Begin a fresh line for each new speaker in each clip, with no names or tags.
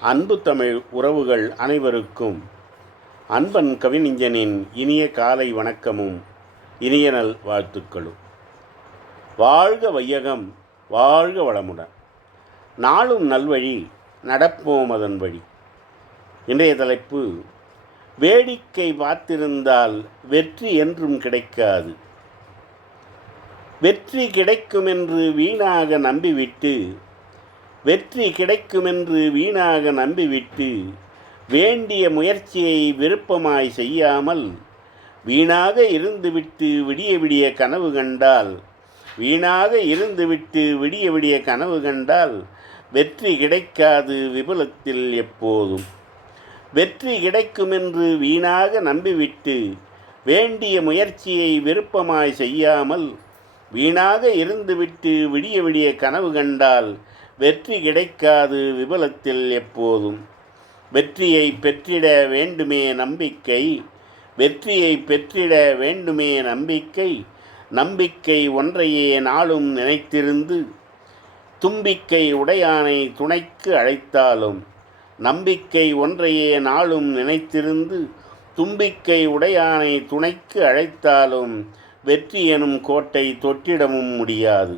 அன்பு தமிழ் உறவுகள் அனைவருக்கும் அன்பன் கவிஞனின் இனிய காலை வணக்கமும் இனிய நல் வாழ்த்துக்களும். வாழ்க வையகம் வாழ்க வளமுடன். நாளும் நல்வழி நடப்போம் அதன் வழி. இன்றைய தலைப்பு வேடிக்கை பார்த்திருந்தால் வெற்றி என்றும் கிடைக்காது. வெற்றி கிடைக்குமென்று வீணாக நம்பிவிட்டு வெற்றி கிடைக்குமென்று வீணாக நம்பிவிட்டு வேண்டிய முயற்சியை விருப்பமாய் செய்யாமல் வீணாக இருந்துவிட்டு விடிய விடிய கனவு கண்டால் வீணாக இருந்துவிட்டு விடிய விடிய கனவு கண்டால் வெற்றி கிடைக்காது விபலத்தில் எப்போதும். வெற்றி கிடைக்குமென்று வீணாக நம்பிவிட்டு வேண்டிய முயற்சியை விருப்பமாய் செய்யாமல் வீணாக இருந்துவிட்டு விடிய விடிய கனவு கண்டால் வெற்றி கிடைக்காது விபலத்தில் எப்போதும். வெற்றியை பெற்றிட வேண்டுமே நம்பிக்கை. வெற்றியை பெற்றிட வேண்டுமே நம்பிக்கை. நம்பிக்கை ஒன்றையே நாளும் நினைத்திருந்து தும்பிக்கை உடையானை துணைக்கு அழைத்தாலும் நம்பிக்கை ஒன்றையே நாளும் நினைத்திருந்து தும்பிக்கை உடையானை துணைக்கு அழைத்தாலும் வெற்றி எனும் கோட்டை தொட்டிடவும் முடியாது.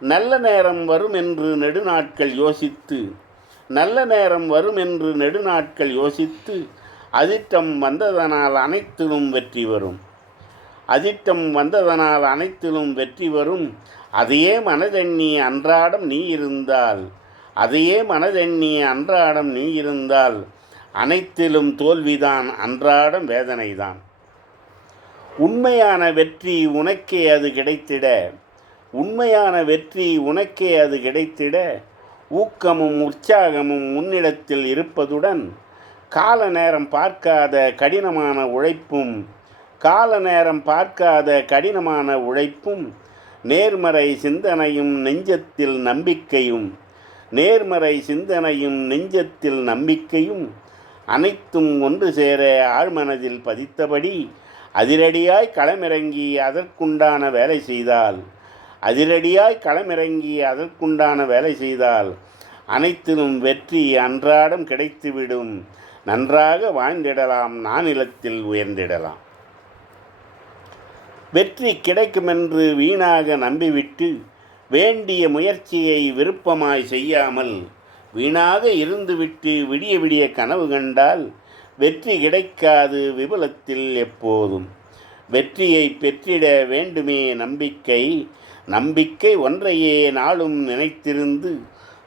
நல்ல நேரம் வரும் என்று நெடுநாட்கள் யோசித்து நல்ல நேரம் வரும் என்று நெடுநாட்கள் யோசித்து அதிர்ஷ்டம் வந்ததனால் அனைத்திலும் வெற்றி வரும். அதிர்ஷ்டம் வந்ததனால் அனைத்திலும் வெற்றி வரும். அதையே மனதெண்ணி அன்றாடம் நீ இருந்தால் அதையே மனதெண்ணி அன்றாடம் நீ இருந்தால் அனைத்திலும் தோல்விதான் அன்றாடம் வேதனைதான். உண்மையான வெற்றி உனக்கே அது கிடைத்திட. உண்மையான வெற்றி உனக்கே அது கிடைத்திட. ஊக்கமும் உற்சாகமும் உன்னிடத்தில் இருப்பதுடன் கால நேரம் பார்க்காத கடினமான உழைப்பும் கால நேரம் பார்க்காத கடினமான உழைப்பும் நேர்மறை சிந்தனையும் நெஞ்சத்தில் நம்பிக்கையும் நேர்மறை சிந்தனையும் நெஞ்சத்தில் நம்பிக்கையும் அனைத்தும் ஒன்று சேர ஆழ்மனதில் பதித்தபடி அதிரடியாய் களமிறங்கி அதற்குண்டான வேலை செய்தால் அதிரடியாய் களமிறங்கி அதற்குண்டான வேலை செய்தால் அனைத்திலும் வெற்றி அன்றாடம் கிடைத்துவிடும். நன்றாக வாழ்ந்திடலாம் நானிலத்தில் உயர்ந்திடலாம். வெற்றி கிடைக்குமென்று வீணாக நம்பிவிட்டு வேண்டிய முயற்சியை விருப்பமாய் செய்யாமல் வீணாக இருந்துவிட்டு விடிய விடிய கனவு கண்டால் வெற்றி கிடைக்காது விபலத்தில் எப்போதும். வெற்றியை பெற்றிட வேண்டுமே நம்பிக்கை. நம்பிக்கை ஒன்றையே நாளும் நினைத்திருந்து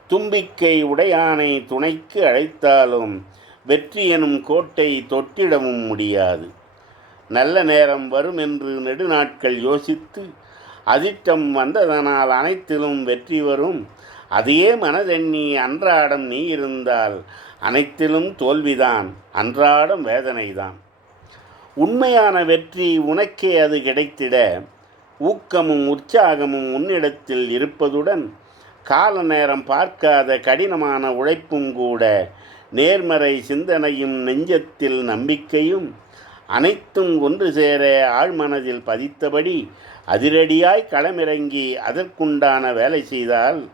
தும்பிக்கை உடையானை துணைக்கு அழைத்தாலும் வெற்றி எனும் கோட்டை தொட்டிடவும் முடியாது. நல்ல நேரம் வரும் என்று நெடுநாட்கள் யோசித்து அதிர்ஷ்டம் வந்ததனால் அனைத்திலும் வெற்றி வரும். அதையே மனதெண்ணி அன்றாடம் நீ இருந்தால் அனைத்திலும் தோல்விதான் அன்றாடம் வேதனைதான். உண்மையான வெற்றி உனக்கே அது கிடைத்திட ஊக்கமும் உற்சாகமும் உன்னிடத்தில் இருப்பதுடன் கால நேரம் பார்க்காத கடினமான உழைப்பும் கூட நேர்மறை சிந்தனையும் நெஞ்சத்தில் நம்பிக்கையும் அனைத்தும் ஒன்று சேர ஆழ்மனதில் பதித்தபடி அதிரடியாய் களமிறங்கி அதற்குண்டான வேலை செய்தால்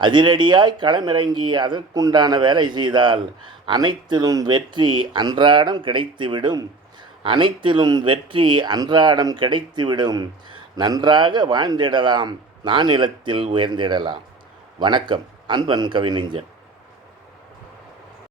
அதிரடியாய் களமிறங்கி அதற்குண்டான வேலை செய்தால் அனைத்திலும் வெற்றி அன்றாடம் கிடைத்துவிடும். அனைத்திலும் வெற்றி அன்றாடம் கிடைத்துவிடும். நன்றாக வாழ்ந்திடலாம் நான் இலத்தில் உயர்ந்திடலாம். வணக்கம் அன்பன் கவிஞன்